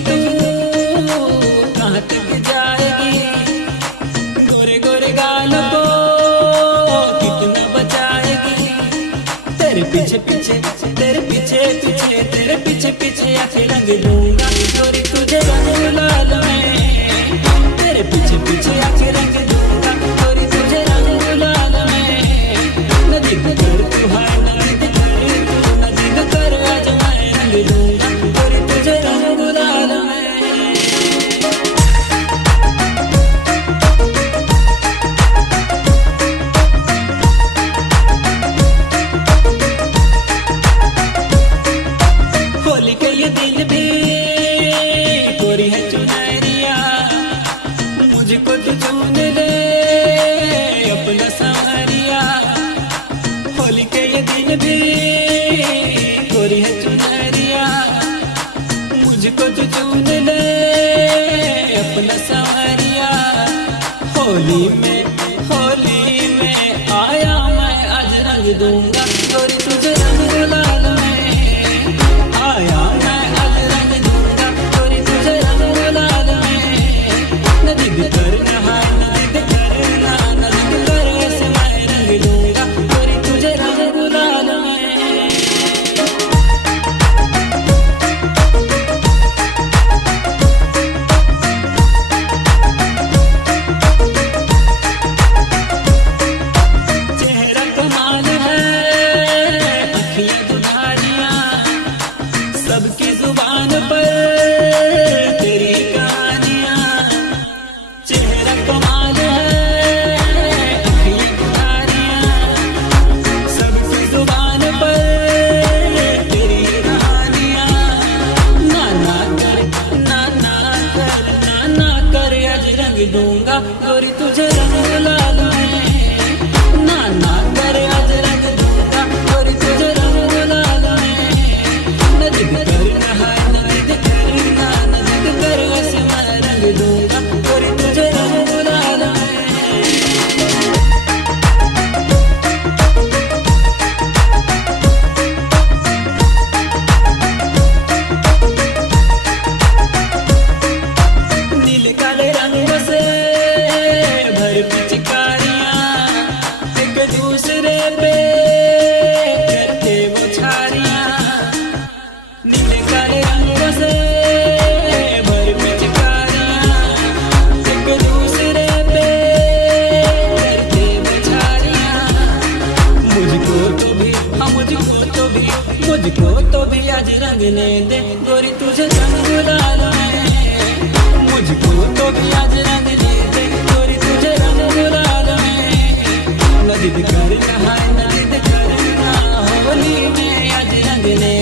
तू कहाँ तक जाएगी, गोरे गोरे गालों को कितना बचाएगी। तेरे पीछे पीछे तेरे पीछे पीछे तेरे पीछे पीछे आके रंग दूंगा गोरी तुझे रंग गुलाल में। तेरे पीछे पीछे आके रंग दूंगा गोरी तुझे रंग गुलाल में। नदी कर तू है नदी कर तू नदी कर आज मैं रंग दूंगा गोरी तुझे रंग गुलाल में। होली के ये दिन भी गोरी है चुनरिया, मुझको तू चुन ले अपना संवरिया। होली के ये दिन भी गोरी है चुनरिया, मुझको तू चुन ले अपना संवरिया। होली में आया मैं आज रंग दूंगा गोरी तुझे रंग गुलाल में। आया मैं आज रंग दूंगा गोरी तुझे रंग गुलाल में। नदी कर नहाए नदी करना नदी कर ऐसे मैं रंग दूंगा गोरी तुझे रंग गुलाल में। चेहरा कमाल है अखियां दुलारियां, सबकी जुबान पर तेरी कहानियां। चेहरा कमाल है अखियां दुलारियां, सबकी जुबान पर तेरी कहानियां। ना कर आज रंग दूंगा गोरी तुझे रंग गुलाल में। ना कर आज रंग दूंगा गोरी तुझे रंग गुलाल में। नदी कर नहाए नदी करना नदी कर ऐसे मैं रंग दूंगा गोरी तुझे रंग गुलाल में। नीले काले रंगों से भर पिचकारियां, एक दूसरे पे करते वो छारियां। नीले काले रंगों से भर पिचकारियां, एक दूसरे पे करते वो छारियां। मुझको तो भी आज रंगने दे गोरी तुझे रंग गुलाल में। मुझको तो भी आज रंगने दे गोरी तुझे रंग गुलाल में। नदी कर नहाए नदी करना होली में आज रंगने